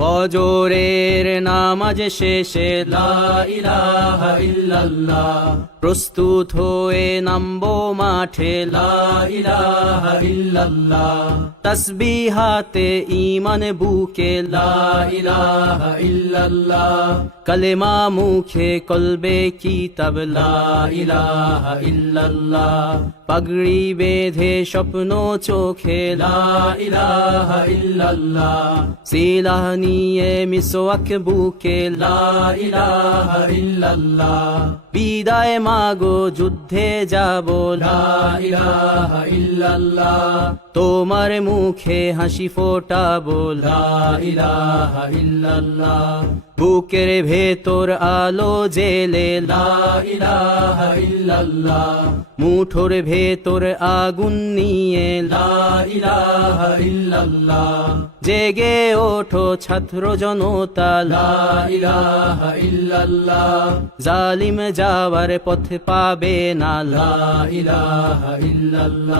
ফজরের নামাজ শেষে লা ইলাহা ইল্লাল্লাহ, প্রস্তুত হয়ে নামবো মাঠে লা ইলাহা ইল্লাল্লাহ, তাসবিহাতে ঈমান বুকে লা ইলাহা ইল্লাল্লাহ, কালেমা মুখে কলবে কিতাব লা ইলাহা ইল্লাল্লাহ, পাগড়ি বেঁধে স্বপ্ন চোখে লা ইলাহা ইল্লাল্লাহ, সিলাহ নিয়ে মিসওয়াক বুকে লা ইলাহা ইল্লাল্লাহ, বিদায় মাগো যুদ্ধে যাব লা ইলাহা ইল্লাল্লাহ, তোমার মুখে হাসি ফোটাবো লা ইলাহা ইল্লাল্লাহ, বুকের ভেতর আলো জেলে লা ইলাহা ইল্লাল্লাহ, মুঠোর ভেতর আগুন নিয়ে লা ইলাহা ইল্লাল্লাহ, জেগে ওঠো ছাত্র জনতা লা ইলাহা ইল্লাল্লাহ, জালিম যাওয়ার পথ পাবে না লা ইলাহা ইল্লাল্লাহ।